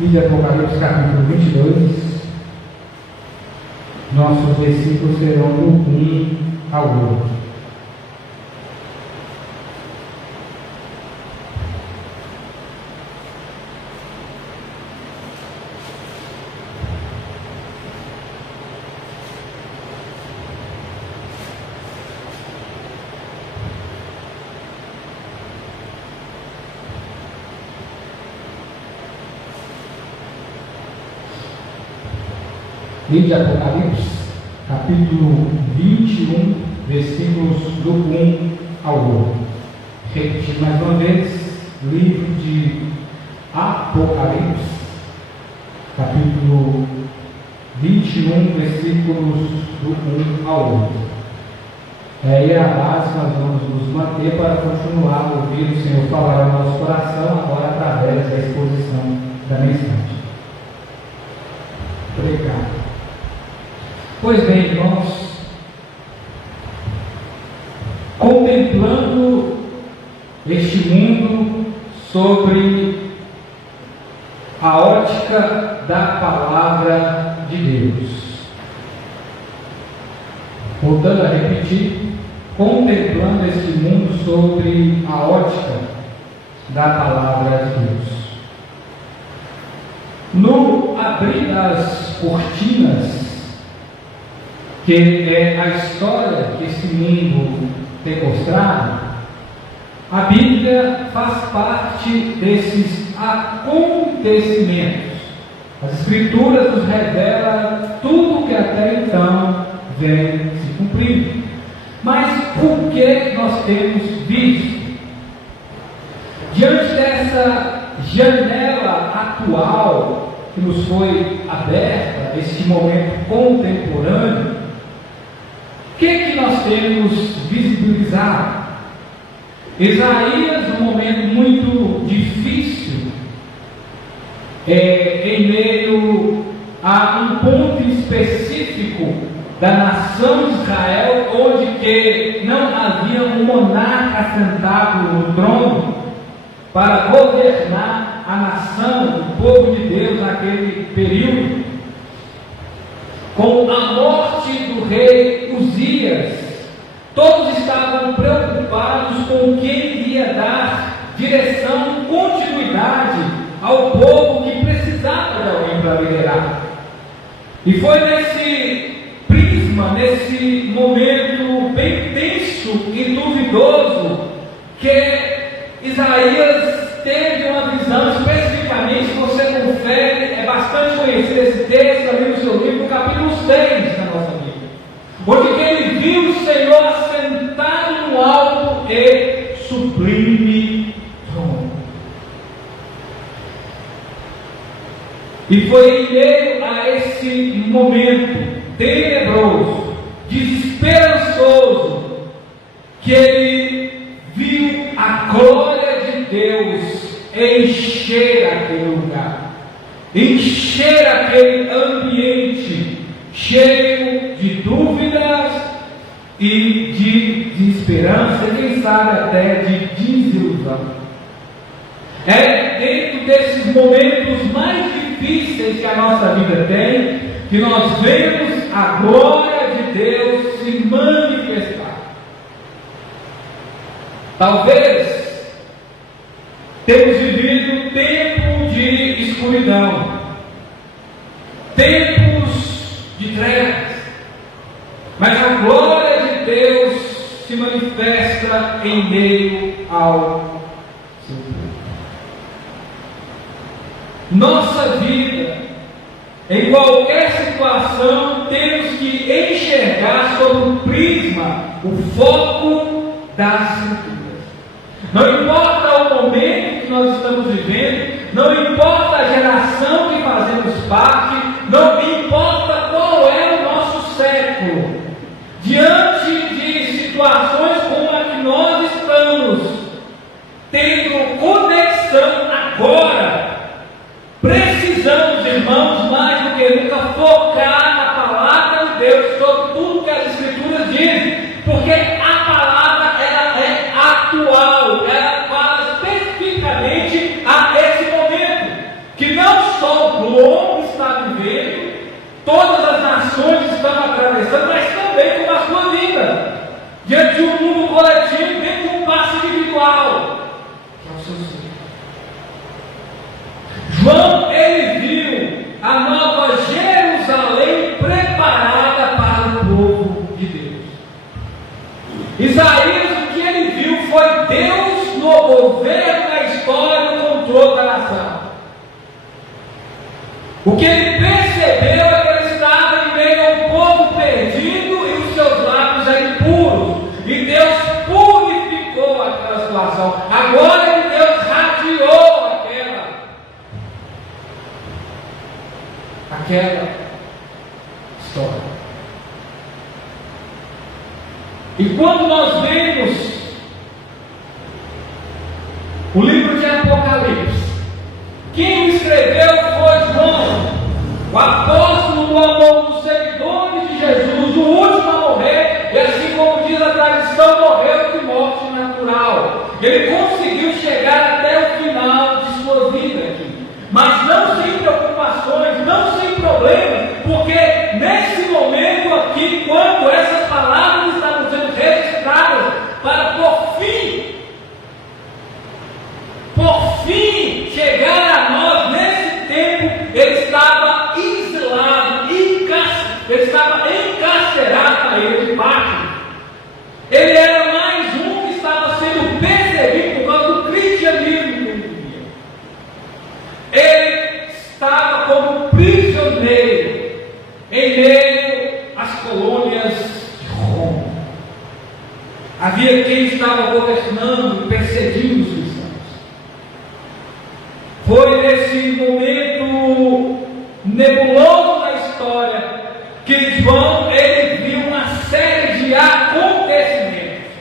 E de Apocalipse capítulo 22, nossos versículos serão do 1 ao 8. Livro de Apocalipse, capítulo 21, versículos do 1 ao 8. Repetir mais uma vez, livro de Apocalipse, capítulo 21, versículos do 1 ao 8. É a base que nós vamos nos manter para continuar a ouvir o Senhor falar ao nosso coração, agora através da exposição da mensagem. Obrigado. Pois bem, irmãos, contemplando este mundo sobre a ótica da palavra de Deus. Voltando a repetir, contemplando este mundo sobre a ótica da palavra de Deus. No abrir das cortinas, que é a história que esse mundo tem mostrado, a Bíblia faz parte desses acontecimentos. As Escrituras nos revelam tudo o que até então vem se cumprindo. Mas por que nós temos visto? Diante dessa janela atual que nos foi aberta, este momento contemporâneo, o que nós temos visibilizado? Isaías, num momento muito difícil, em meio a um ponto específico da nação de Israel, onde que não havia um monarca sentado no trono para governar a nação, o povo de Deus naquele período. Com a morte do rei Uzias, todos estavam preocupados com quem iria dar direção, continuidade ao povo que precisava de alguém para liderar. E foi nesse prisma, nesse momento bem tenso e duvidoso, que Isaías teve uma visão. Especificamente, se você confere, é bastante conhecido esse texto ali no seu livro, no capítulo 6 da nossa Bíblia, onde ele viu o Senhor assentado no alto e sublime trono. E foi em meio a esse momento tenebroso, desesperançoso, que ele viu a glória de Deus encher aquele lugar, encher aquele ambiente cheio de dúvidas e de desesperança, e quem sabe até de desilusão. É dentro desses momentos mais difíceis que a nossa vida tem, que nós vemos a glória de Deus se manifestar. Talvez temos vivido tempo de escuridão, tempos de trevas, mas a glória de Deus se manifesta em meio ao seu povo. Nossa vida, em qualquer situação, temos que enxergar sob o prisma, o foco das Escrituras. Não importa o momento que nós estamos vivendo, não importa a geração que fazemos parte, não importa qual é o nosso século, diante de situações como a que nós estamos tendo conexão agora, precisamos, irmãos, mais do que nunca, focar na palavra de Deus sobre tudo que as Escrituras dizem, porque a palavra ela é atual, ela fala especificamente a esse momento, que não só o globo está vivendo, todas as nações estão atravessando, mas também como a sua vida, diante de um mundo coletivo, dentro de um passo individual, que é o seu ser. João, ele viu a nova Jerusalém preparada para o povo de Deus. Isaías, o que ele viu foi Deus no governo da história, no controle da nação. O que ele percebeu é que ele estava em meio a um povo perdido e os seus lábios eram impuros. E Deus purificou aquela situação. Agora Deus radiou aquela história. E quando nós vemos o livro de Apocalipse, quem escreveu foi João, o apóstolo do amor dos seguidores de Jesus, o último a morrer, e assim como diz a tradição, morreu de morte natural. Ele conseguiu chegar até o final de sua vida aqui, mas não sem preocupações, não sem problemas, porque nesse momento aqui, quando essas palavras estavam sendo registradas para por fim chegar a nós, nesse tempo ele estava exilado, ele estava encarcerado na ilha de Patmos. Ele era mais um que estava sendo perseguido por causa do cristianismo que ele vivia. Ele estava como prisioneiro em meio às colônias de Roma. Havia quem estava governando e perseguindo os cristãos. Foi nesse momento nebuloso da história que João ele viu uma série de acontecimentos.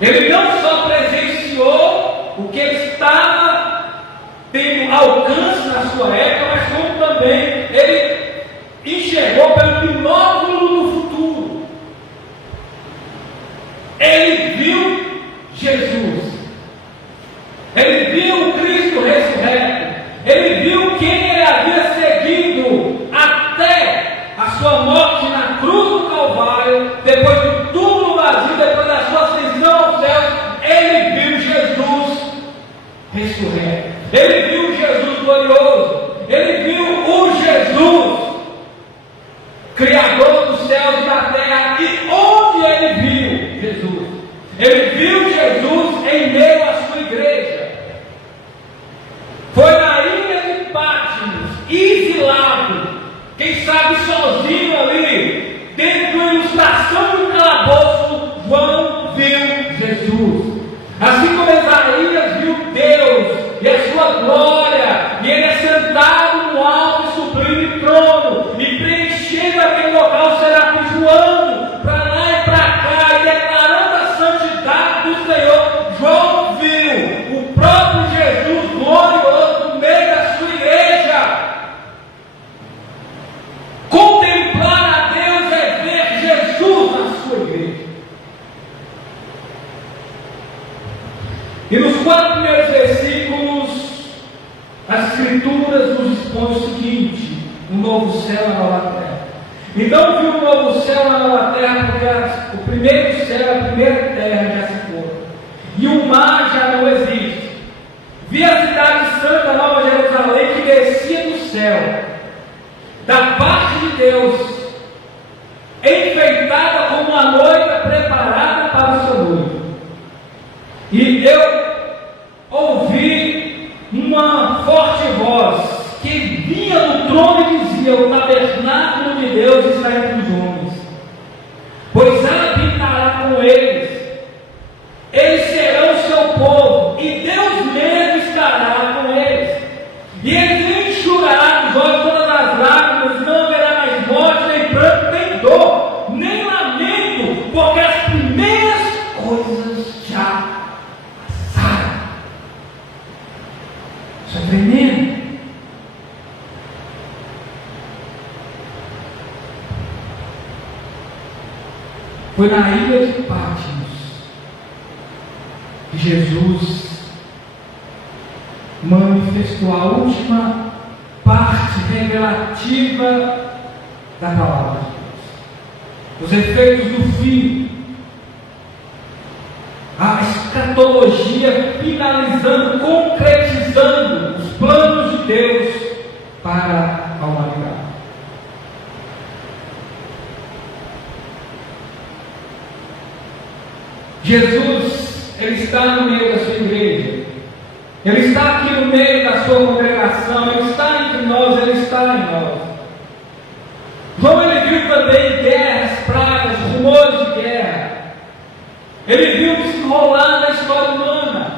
Ele não só presenciou o que estava tendo alcance na sua época, mas como também ele enxergou pelo binóculo do futuro. Ele viu Jesus. Ele viu o Cristo ressurreto. Ele viu quem ele havia seguido até a sua morte na cruz do Calvário, depois do túmulo vazio, depois da sua ascensão aos céus. Ele viu Jesus ressurreto. Ele viu Jesus glorioso. Ele viu o Jesus Criador dos céus e da terra. E onde ele viu Jesus? Ele viu Jesus em meio à sua igreja. Foi na ilha de Patmos, exilado, quem sabe sozinho ali, dentro da ilustração do calabouço, João viu Jesus. Assim como Isaías viu Deus e a sua glória, e ele é sentado no alto e sublime trono, e preenchendo aquele local, será voando para lá e para cá, e declarando a santidade do Senhor. João viu o próprio Jesus glorioso no meio da sua igreja. Contemplar a Deus é ver Jesus na sua igreja. E nos 4 primeiros versículos, as Escrituras nos expõem o seguinte: um novo céu e uma nova terra. Então viu um novo céu e uma nova terra, porque o primeiro céu, a primeira terra já se foi, e o mar já não existe. Vi a cidade santa, a Nova Jerusalém, que descia do céu, da parte de Deus, enfeitada como uma noiva preparada para o seu noivo. E eu ouvi uma forte voz que vinha do trono e dizia: o tabernáculo de Deus está entre os homens, pois habitará com eles, eles serão o seu povo, e Deus mesmo estará com eles, e ele enxugará dos olhos todas as lágrimas, não haverá mais morte, nem pranto, nem dor, nem lamento, porque as primeiras coisas já passaram. Isso é tremendo. Foi na ilha de Patmos que Jesus manifestou texto, a última parte revelativa da palavra de Deus. Os efeitos do fim. A escatologia finalizando, concretizando os planos de Deus para a humanidade. Jesus, Ele está no meio da sua igreja. Ele está aqui no meio da sua congregação. Ele está entre nós, Ele está em nós. João, ele viu também guerras, pragas, rumores de guerra. Ele viu desenrolar na história humana.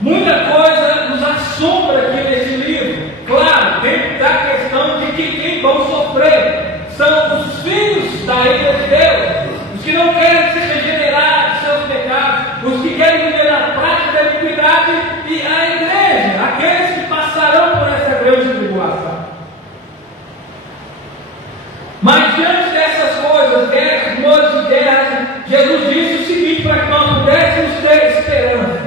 Muita coisa nos assombra aqui nesse livro. Claro, dentro da questão de que quem vão sofrer são os filhos da ilha de Deus, os que não querem se regenerar de seus pecados, os que querem viver a prática da iniquidade, e a igreja, aqueles que passarão por essa grande tribulação. Mas diante dessas coisas, guerras, rumores de guerra, Jesus disse o seguinte para que nós pudéssemos ter esperança.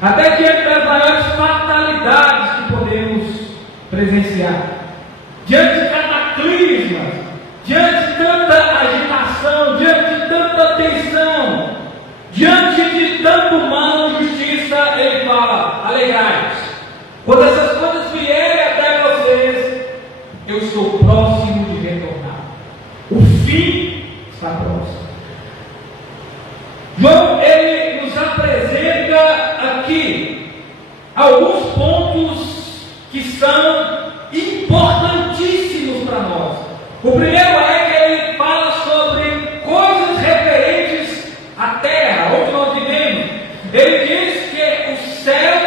Até diante das maiores fatalidades que podemos presenciar, diante de cataclismas, diante de tanta agitação, diante de tanta tensão, diante de tanto mal e injustiça, Ele fala: alegrai-vos. Quando essas coisas vierem até vocês, eu estou próximo de retornar. O fim está próximo. João, ele nos apresenta aqui alguns pontos que são importantíssimos para nós. O primeiro é que ele fala sobre coisas referentes à terra, onde nós vivemos. Ele diz que o céu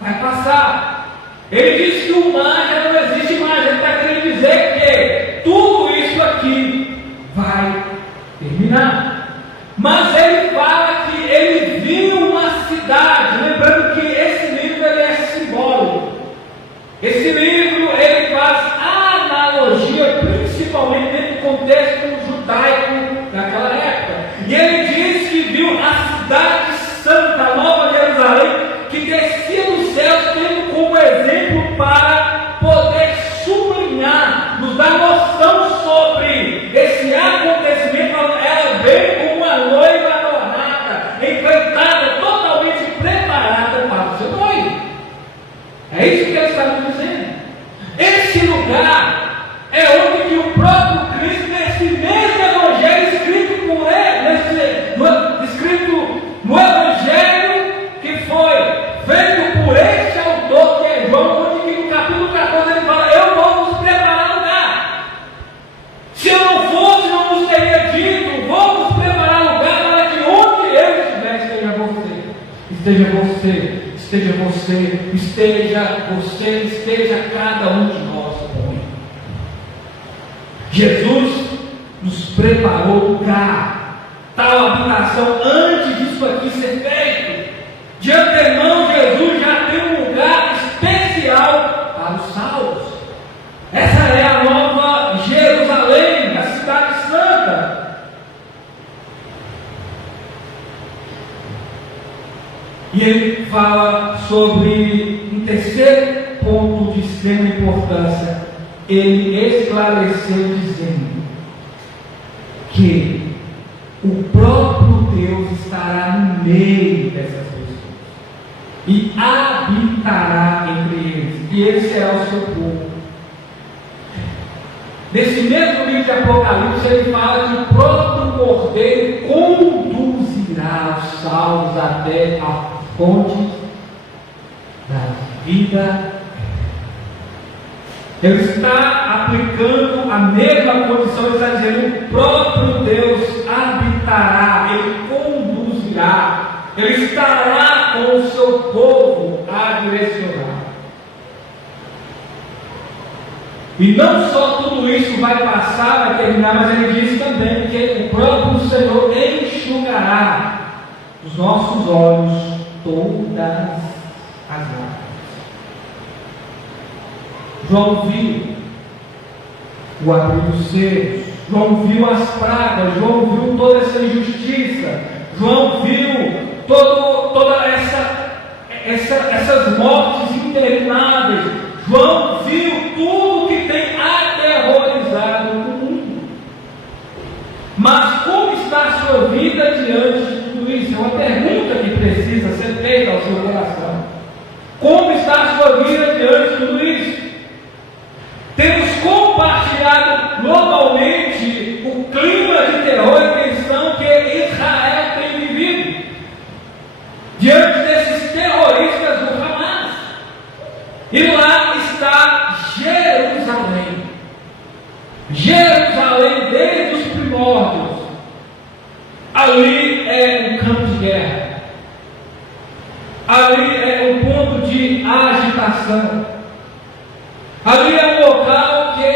vai passar. Ele diz que o mar já não existe mais. Ele está querendo dizer que tudo isso aqui vai terminar. Mas ele fala que ele viu uma cidade, lembrando que esse livro ele é simbólico. Esse livro ele faz analogia, principalmente dentro do contexto judaico daquela época. E ele diz que viu a cidade santa, a Nova Jerusalém, que descia dos céus, tendo como exemplo para poder sublinhar, nos dar noção sobre esse acontecimento. Ela veio como uma noiva adornada, enfeitada, totalmente preparada para o seu noivo. É isso que ele está nos dizendo. Esse lugar é onde que o próprio Cristo, nesse mesmo Evangelho escrito por ele, escrito no Evangelho que foi feito por este autor, que é João, onde que no capítulo 14 ele fala: eu vou vos preparar lugar. Se eu não fosse, não vos teria dito, vou vos preparar lugar para que onde eu estiver, esteja você. Esteja você. Esteja você, esteja cada um de nós também. Jesus nos preparou lugar, tal habitação, antes disso aqui ser feito. De antemão, Jesus já tem um lugar especial para os salvos. Essa é a Nova Jerusalém, a cidade santa. E ele fala sobre um terceiro ponto de extrema importância. Ele esclareceu dizendo que o próprio Deus estará no meio dessas pessoas e habitará entre eles, e ele será o seu povo. Nesse mesmo livro de Apocalipse, ele fala que o próprio Cordeiro conduzirá os salvos até a fonte da vida. Ele está aplicando a mesma condição. Ele está dizendo: o próprio Deus habitará, Ele conduzirá, Ele estará com o seu povo a direcionar. E não só tudo isso vai passar, vai terminar, mas ele diz também que o próprio Senhor enxugará dos nossos olhos todas as lágrimas. João viu o abrir dos selos, João viu as pragas, João viu toda essa injustiça, João viu toda essas mortes intermináveis. João viu tudo que tem aterrorizado o mundo. Mas como está a sua vida diante de tudo isso? É uma pergunta que precisa ser feita ao seu coração. Como está a sua vida diante de tudo isso? Temos compartilhado globalmente o clima de terror e tensão que Israel tem vivido diante desses terroristas do Hamas. E lá está Jerusalém. Jerusalém desde os primórdios. Ali é um campo de guerra. Ali é um ponto de agitação. Ali é um local que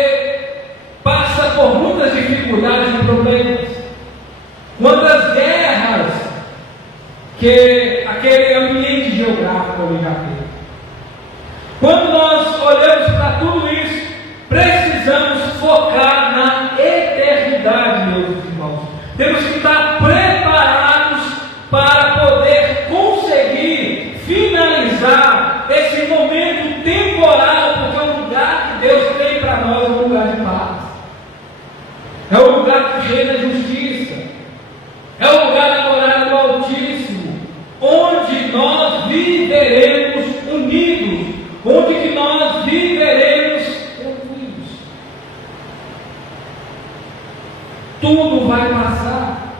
passa por muitas dificuldades e problemas. Quantas guerras que aquele ambiente geográfico ali já teve. Quando nós olhamos para tudo isso, precisamos focar na eternidade, meus irmãos. Temos que estar preparados para poder conseguir finalizar esse momento temporal, porque o lugar que Deus tem para nós é um lugar de paz. É um lugar que reina a justiça. É o lugar da morada do Altíssimo, onde nós viveremos unidos, onde que nós viveremos tranquilos. Tudo vai passar,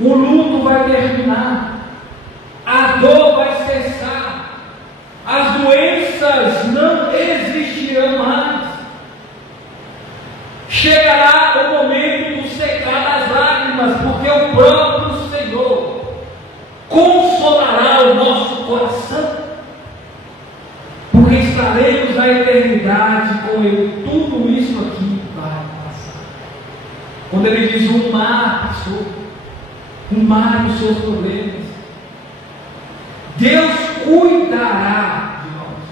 o luto vai terminar, a dor vai cessar, as doenças não existirão mais. Chegará o momento do secar das lágrimas, porque o próprio Senhor consolará o nosso coração, porque estaremos na eternidade com Ele. Tudo isso aqui vai passar. Quando Ele diz o mar passou, o mar dos seus problemas, Deus cuidará de nós.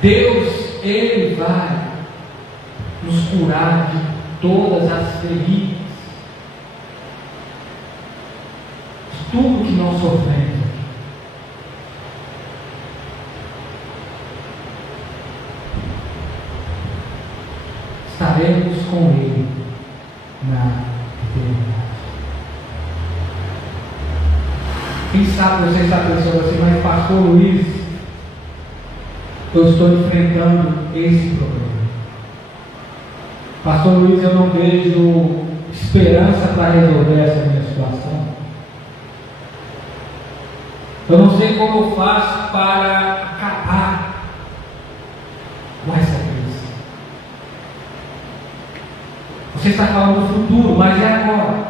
Deus, Ele vai nos curar de todas as feridas, de tudo que nós sofremos. Estaremos com Ele na eternidade. Quem sabe você está pensando assim, mas pastor Luiz, eu estou enfrentando esse problema. Pastor Luiz, eu não vejo esperança para resolver essa minha situação. Eu não sei como eu faço para acabar com essa crise. Você está falando do futuro, mas é agora.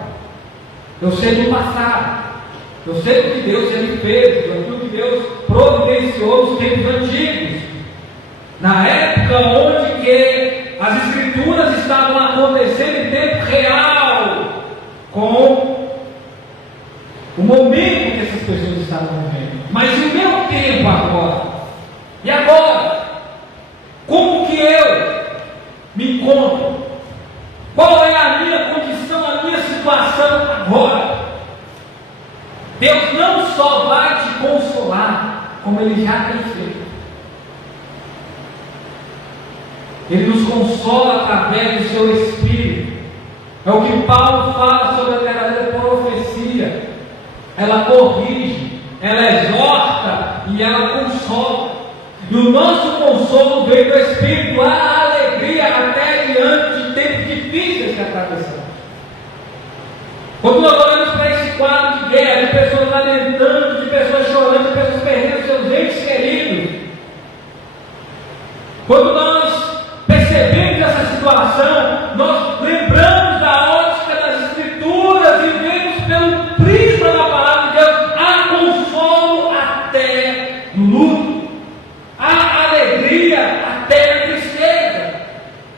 Eu sei do passado. Eu sei do que Deus ele fez, do que Deus providenciou nos tempos antigos. Na época onde que as escrituras estavam acontecendo em tempo real, com o momento que essas pessoas estavam vivendo. Mas e o meu tempo agora? E agora? Como que eu me encontro? Qual é a minha condição, a minha situação agora? Deus não só vai te consolar, como Ele já tem feito. Ele nos consola através do seu Espírito. É o que Paulo fala sobre a verdadeira profecia. Ela corrige, ela exorta e ela consola. E o nosso consolo vem do Espírito, a alegria até diante de tempos difíceis que atravessamos. Quando nós olhamos para esse quadro de guerra, de pessoas lamentando, de pessoas chorando, de pessoas perdendo seus entes queridos, quando nós percebemos essa situação, nós lembramos da ótica das Escrituras e vemos pelo prisma da palavra de Deus, há consolo até no luto, há alegria até na tristeza.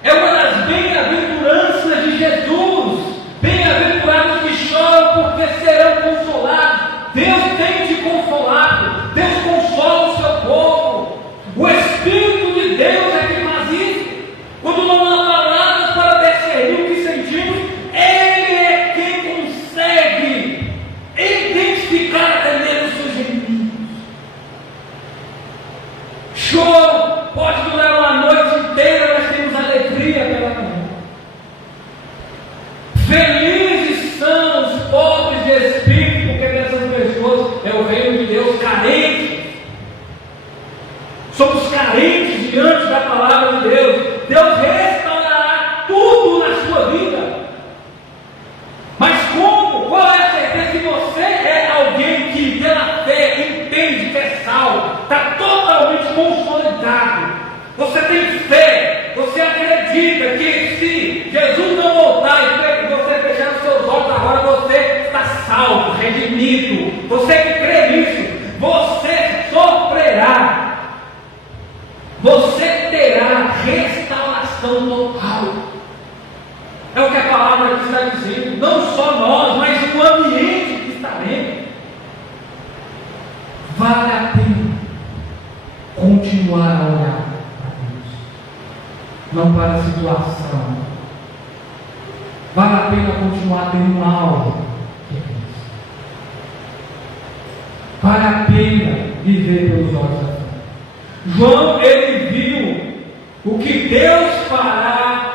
É uma das bem-aventuranças de Jesus. Bem-aventurados que choram, porque serão consolados. Deus tem te consolidado. Você tem fé, você acredita que se Jesus não voltar e você fechar os seus olhos agora, você está salvo, redimido. Você que crê nisso, você sofrerá. Você terá restauração total. É o que a palavra aqui está dizendo. Não só nós, mas o ambiente que estaremos. Vale a pena continuar a olhar para Deus, não para a situação. Vale a pena continuar tendo algo que é Deus. Vale a pena viver pelos olhos da fé. João, ele viu o que Deus fará.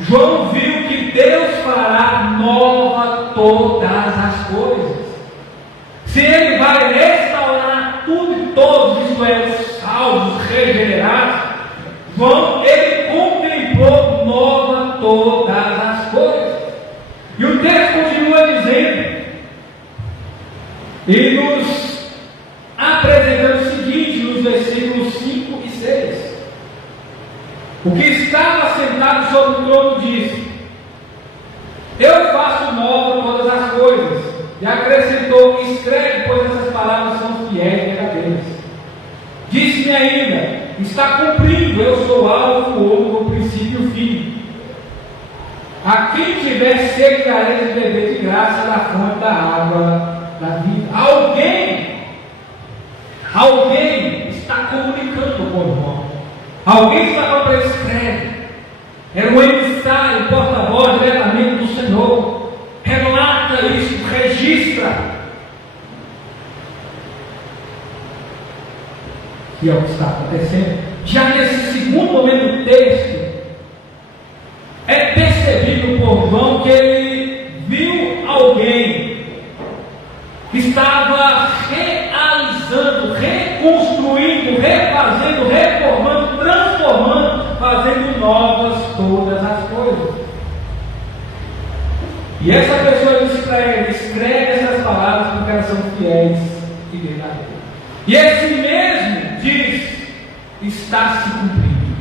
João viu que Deus fará nova todas as coisas. Se Ele vai restaurar tudo e todos, isto é, os salvos, regenerados, João, ele contemplou nova todas as coisas. E o texto continua dizendo, e nos apresentando o seguinte, nos versículos 5 e 6. O que estava sentado sobre o trono disse: eu faço nova todas as coisas. E acrescentou: escreve, pois essas palavras são fiéis e verdadeiras. Disse-me ainda: está cumprindo, eu sou o alfa, o o princípio e o fim. A quem tiver sede, darei de beber de graça da fonte da água da vida. Alguém está comunicando com o irmão. Alguém está falando para ele: escreve. Era um emissário, porta-voz diretamente do Senhor. Relata isso, registra. E é o que está acontecendo. Já nesse segundo momento do texto, é percebido por João que ele viu alguém que estava realizando, reconstruindo, refazendo, reformando, transformando, fazendo novas todas as coisas. E essa pessoa disse para ele: escreve essas palavras porque elas são fiéis e verdadeiras. E esse mesmo diz: está se cumprindo.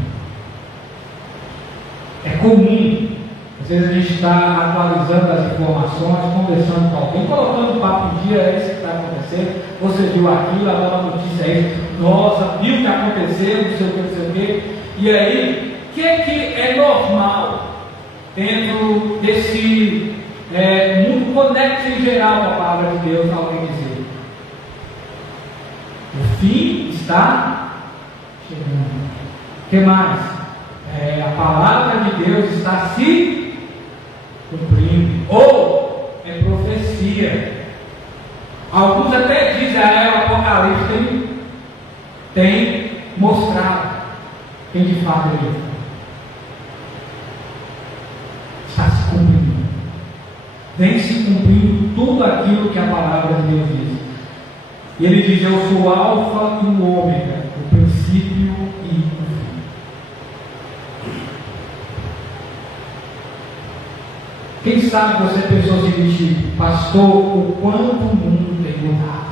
É comum, às vezes a gente está atualizando as informações, conversando com alguém, colocando o papo em dia, é isso que está acontecendo. Você viu aquilo, a nova notícia é isso. Nossa, viu o que aconteceu, não sei o que, não sei o que. E aí, o que é normal dentro desse mundo conecta em geral com a palavra de Deus, alguém dizer: o fim está chegando. O que mais? A palavra de Deus está se cumprindo. Ou é profecia. Alguns até dizem: o Apocalipse tem mostrado quem de fato ele está se cumprindo. Vem se cumprindo tudo aquilo que a palavra de Deus diz. E ele diz: eu sou o alfa e o ômega, o princípio e o fim. Quem sabe você pensou o seguinte: pastor, o quanto o mundo tem mudado.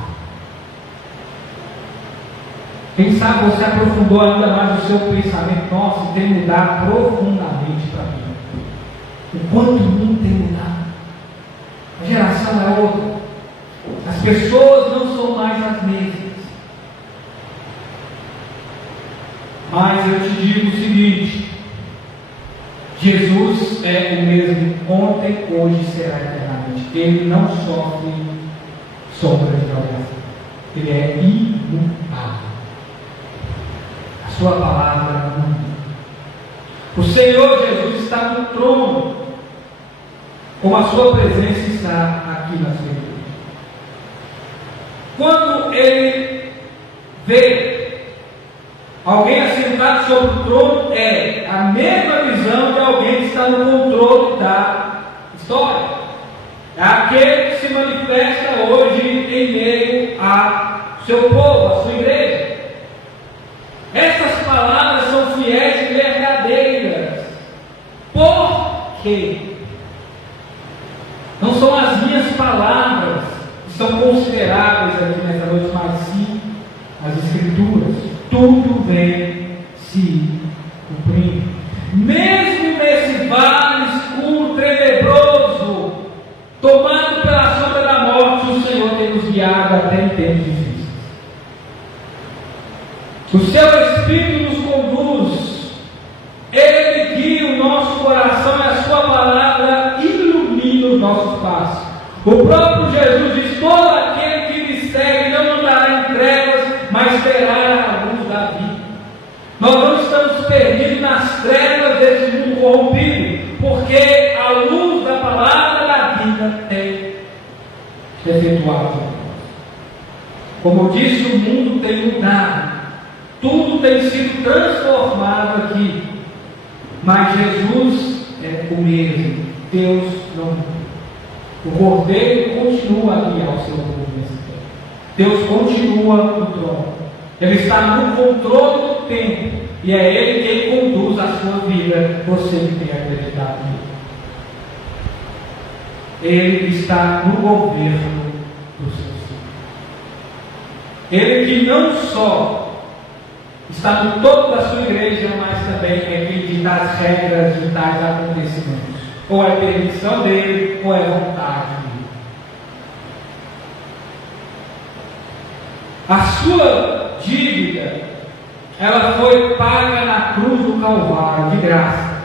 Quem sabe você aprofundou ainda mais o seu pensamento: nossa, tem mudado profundamente para mim. O quanto o mundo tem mudado. A geração é outra. As pessoas não são mais as mesmas. Mas eu te digo o seguinte: Jesus é o mesmo ontem, hoje e será eternamente. Ele não sofre sombra de alteração. Ele é imutável. A sua palavra não muda. O Senhor Jesus está no trono, como a sua presença está aqui na sua igreja. Quando ele vê alguém assentado sobre o trono, é a mesma visão de alguém que está no controle da história. É aquele que se manifesta hoje em meio ao seu povo, à sua igreja. Essas palavras são fiéis e verdadeiras. Por quê? Não são as minhas palavras que são consideráveis aqui nessa noite, mas sim tudo vem se cumprindo. Mesmo nesse vale escuro, tenebroso, tomado pela sombra da morte, o Senhor tem nos guiado até em tempos difíceis. O seu Espírito nos conduz, Ele guia o nosso coração e a sua palavra ilumina os nossos passos. O próprio Jesus diz: todo aquele que me segue não andará em trevas, mas terá a luz da vida. Nós não estamos perdidos nas trevas desse mundo corrompido, porque a luz da palavra da vida tem efetuado. Como eu disse, o mundo tem mudado, tudo tem sido transformado aqui, mas Jesus é o mesmo, Deus não muda. O Cordeiro continua a guiar o seu povo nesse tempo. Deus continua no trono. Ele está no controle do tempo. E é Ele quem conduz a sua vida. Você que tem acreditado nele. Ele está no governo dos seus filhos. Ele que não só está no topo da sua igreja, mas também é quem dita as regras de tais acontecimentos. Ou é permissão dele, ou é vontade dele. A sua dívida, ela foi paga na cruz do Calvário, de graça.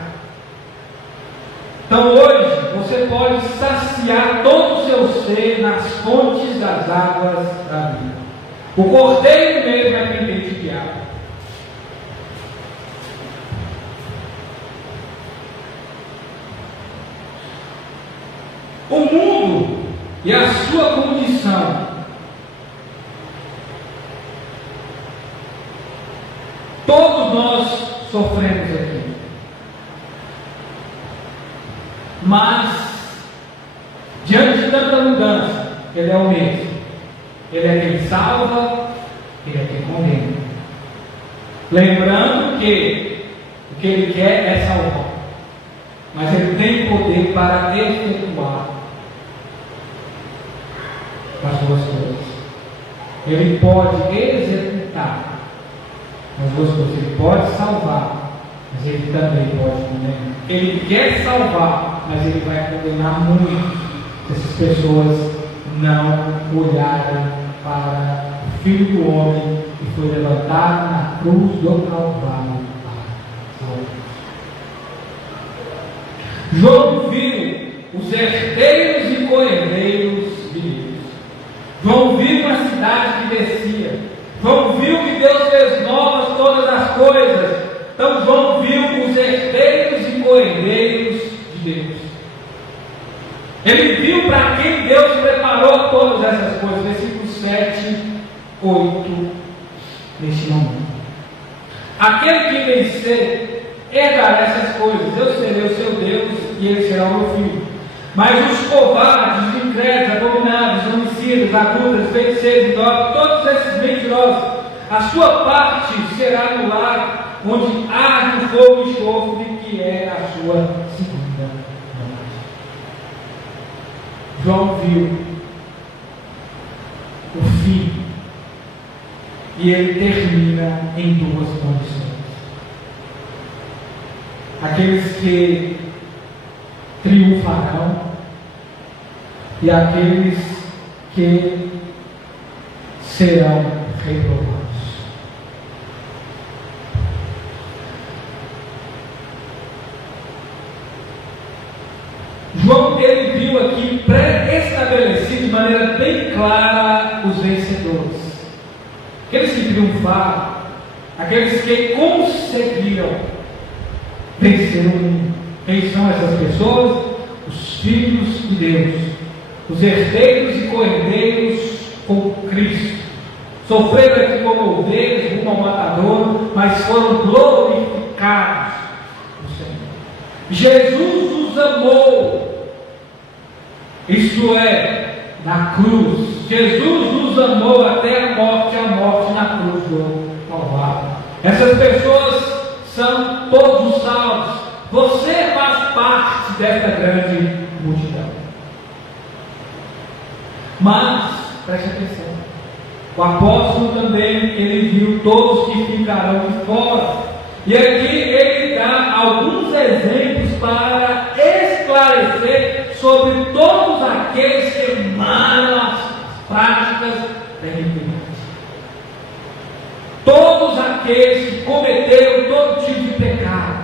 Então hoje, você pode saciar todo o seu ser nas fontes das águas da vida. O Cordeiro mesmo é quem tem te guiado. O mundo e a sua condição, todos nós sofremos aqui, mas diante de tanta mudança, Ele é o mesmo. Ele é quem salva, Ele é quem condena. Lembrando que o que Ele quer é salvar, mas Ele tem poder para efetuar as duas coisas. Ele pode executar as duas coisas. Ele pode salvar, mas Ele também pode condenar. Ele quer salvar, mas Ele vai condenar muito se essas pessoas não olharem para o Filho do Homem que foi levantado na cruz do Calvário para salvar. João viu os herdeiros e co-herdeiros de Deus. João viu uma cidade que descia. João viu que Deus fez novas todas as coisas. Então João viu os herdeiros e co-herdeiros de Deus. Ele viu para quem Deus preparou todas essas coisas. Versículos 7, 8, neste momento. Aquele que vencer herdará essas coisas. Eu serei o seu Deus e ele será o meu filho. Mas os covardes, os incrédulos, abomináveis, homicidas, adúlteros, feiticeiros, idólatras, todos esses mentirosos, a sua parte será no lar onde arde o fogo e enxofre, que é a sua segunda morte. João viu o fim e ele termina em duas condições. Aqueles que triunfarão e aqueles que serão reprovados. João, ele viu aqui pré-estabelecido de maneira bem clara os vencedores. Aqueles que triunfaram, aqueles que conseguiram vencer o mundo. Quem são essas pessoas? Os filhos de Deus, os herdeiros e co-herdeiros com Cristo. Sofreram aqui como ovelhas rumo ao matador, mas foram glorificados no Senhor. Jesus os amou, isto é, na cruz. Jesus nos amou até a morte na cruz do Calvário. Essas pessoas são todos os salvos. Você faz parte desta grande multidão. Mas, preste atenção, O apóstolo também, ele viu todos que ficarão de fora. E aqui ele dá alguns exemplos para esclarecer sobre todos aqueles que emanam as práticas da iniquidade. Todos aqueles que cometeram todo tipo de pecado.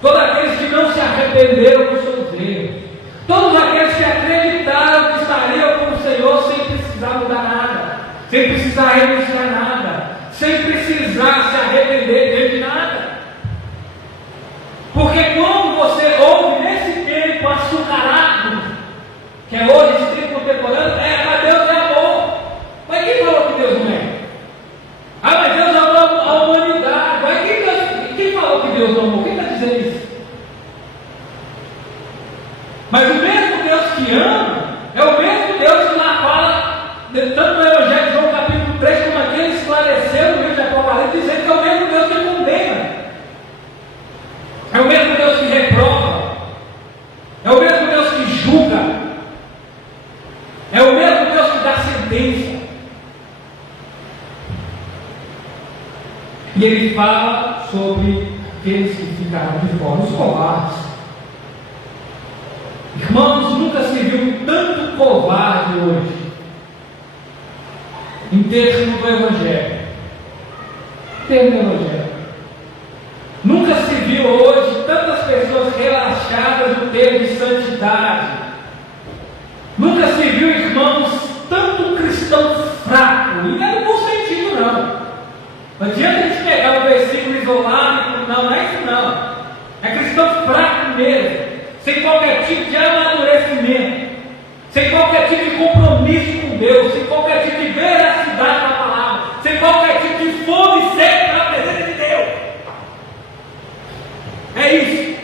Todos aqueles que não se arrependeram dos seus erros. Todos aqueles que acreditaram que estariam com o Senhor sem precisar mudar nada. Sem precisar renunciar a nada. Sem precisar se arrepender de nada. Porque quando você ouve nesse tempo açucarado, que é hoje esse tempo contemporâneo, mas Deus é amor. Mas quem falou que Deus não é? Mas Deus ama a humanidade. Mas quem falou que Deus não amou? Quem está dizendo isso? Mas o mesmo Deus que ama é o mesmo Deus que lá fala, tanto no Evangelho de João capítulo 3, como aqui ele esclareceu no livro de Apocalipse, dizendo que é o mesmo Deus que condena. É o mesmo Deus que reprova. É o mesmo Deus que julga. É o mesmo Deus que dá sentença. E ele fala sobre aqueles que ficaram de fora, os covardes. Irmãos, nunca se viu tanto covarde hoje, em termos do Evangelho. Nunca se viu hoje tantas pessoas relaxadas no termo de santidade. Nunca se viu, irmãos, tanto cristão fraco. E não é no bom sentido, não. Não adianta a gente pegar um versículo isolado e não é isso não. É cristão fraco mesmo. Sem qualquer tipo de amadurecimento, sem qualquer tipo de compromisso com Deus, sem qualquer tipo de veracidade na palavra, sem qualquer tipo de fome e sede para a presença de Deus. É isso.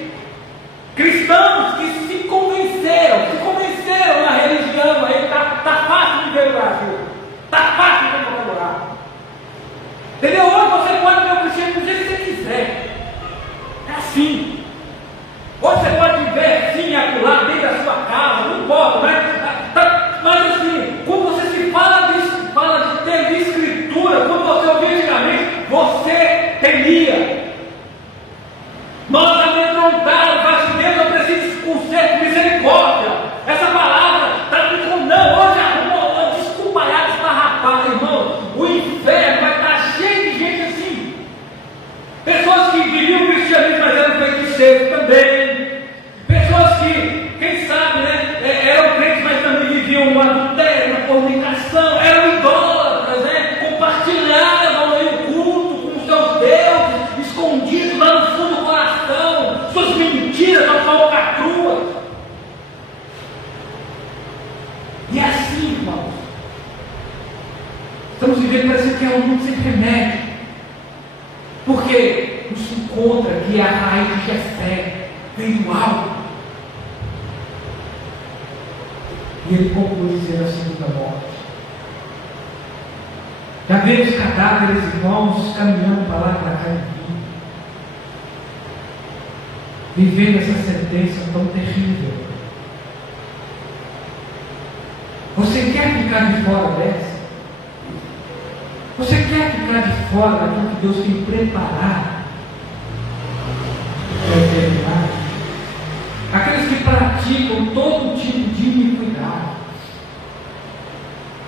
Cristãos que se convenceram na religião, aí está fácil de ver o Brasil, está fácil de colaborar. Entendeu? Hoje você pode ver o cristianismo do jeito que você quiser. É assim. Hoje você pode ver sim acolá dentro da sua casa, não importa, mas assim, quando você se fala de ter de escritura, quando você ouvia antigamente, você temia. Nós amedrontados, mas Deus não precisa de conserto, de misericórdia. Essa palavra está me com não, hoje arrumou, desculpa aí, esfarrapada, irmão. O inferno vai estar cheio de gente assim. Pessoas que viviam o cristianismo, mas eram feiticeiros também. Pessoas que, quem sabe, eram crentes, mas também viviam o adultério, a fornicação, eram idólatras, compartilhavam aí o culto com os seus deuses, escondidos lá no fundo do coração, suas mentiras, suas falcatruas. E é assim, irmãos. Estamos vivendo, parece que é um mundo sem remédio. Porque nos encontra que a raiz de Jessé vem do alto. E ele conclui dizendo a segunda morte. Já vemos cadáveres, irmãos, caminhando para lá e para cá vivendo essa sentença tão terrível. Você quer ficar de fora dessa? Você quer ficar de fora daquilo que Deus tem preparado para a eternidade? Aqueles que praticam todo tipo de iniquidade,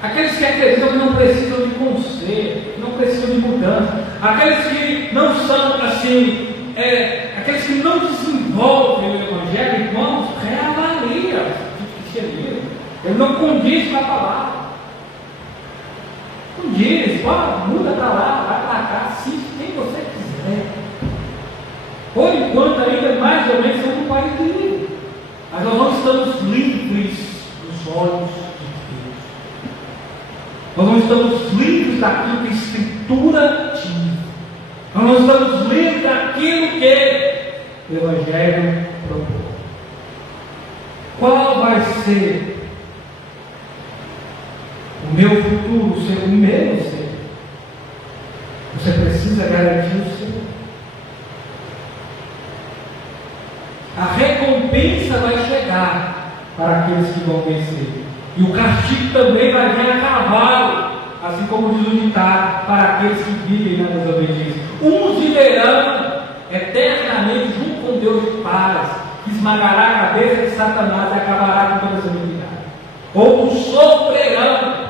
aqueles que acreditam que não precisam de conselho, que não precisam de mudança, aqueles que não são assim, aqueles que não desenvolvem o Evangelho, irmãos, reavalia o cristianismo. Ele não condiz com a palavra. Não diz, muda para lá, vai para cá, assiste quem você quiser. Por enquanto ainda mais ou menos estamos no paraíso. Mas nós não estamos livres dos olhos de Deus. Nós não estamos livres daquilo que a Escritura diz. Nós não estamos livres daquilo que o Evangelho propõe. Qual vai ser o meu futuro, o seu, o meu ser? Você precisa garantir o seu. A recompensa vai chegar para aqueles que vão vencer. E o castigo também vai vir a cavalo, assim como como diz o ditado, para aqueles que vivem na desobediência. Uns viverão eternamente junto com Deus de paz, que esmagará a cabeça de Satanás e acabará com toda essa iniquidade. Outros sofrerão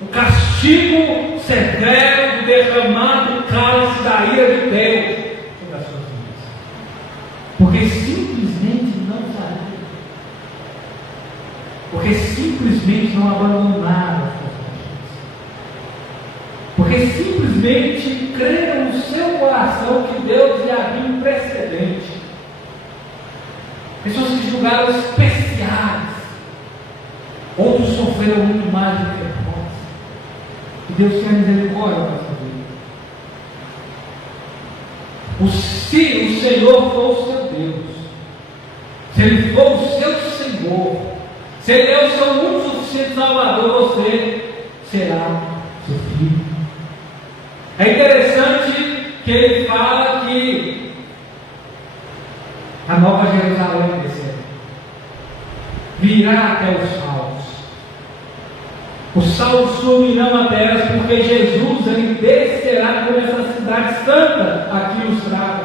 o castigo severo de derramar o cálice da ira de Deus sobre as suas vidas, porque simplesmente não saíram, porque simplesmente não abandonaram as suas consciências, porque simplesmente creram no seu coração que Deus lhe havia um precedente. Pessoas que julgaram especiais, outros sofreram muito mais do que nós. E Deus tenha misericórdia da nossa vida. Se o Senhor for o seu Deus, se Ele for o seu Senhor, se Ele é o seu único suficiente Salvador, você será seu filho. É interessante que Ele fala que a nova Jerusalém descerá, virá até os salvos. Os salvos subirão até elas, porque Jesus ele descerá por essa cidade santa aqui ilustrada.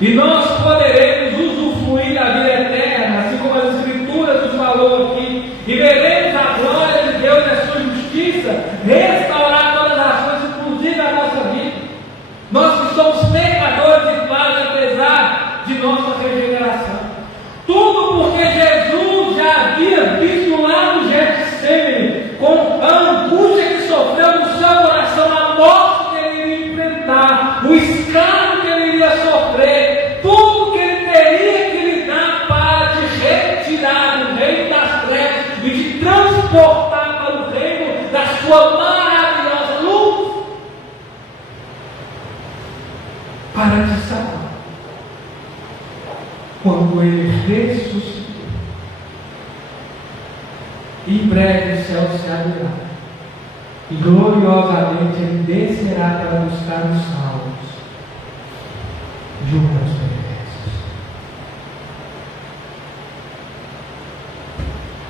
E nós poderemos usufruir da vida eterna, assim como as Escrituras nos falou aqui, e veremos a glória de Deus e a sua justiça restaurar todas as coisas, inclusive a nossa vida. Nós que somos pecadores e falhos, apesar de nossa regeneração. Tudo porque Jesus já havia visto lá no Getsemane, com a angústia que sofreu no seu coração, a morte que ele iria enfrentar, o escárnio que ele iria sofrer, tudo que ele teria que lidar para te retirar do reino das trevas e te transportar para o reino da sua maravilhosa luz, para te salvar. Quando ele ressuscitou, em breve o céu se abrirá, e gloriosamente ele descerá para buscar os salvos junto aos perversos.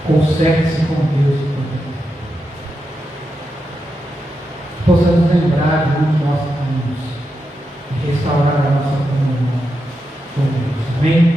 Conserte-se com Deus enquanto possamos lembrar de onde nós caminhos e restaurar a nossa comunhão com Deus. Amém?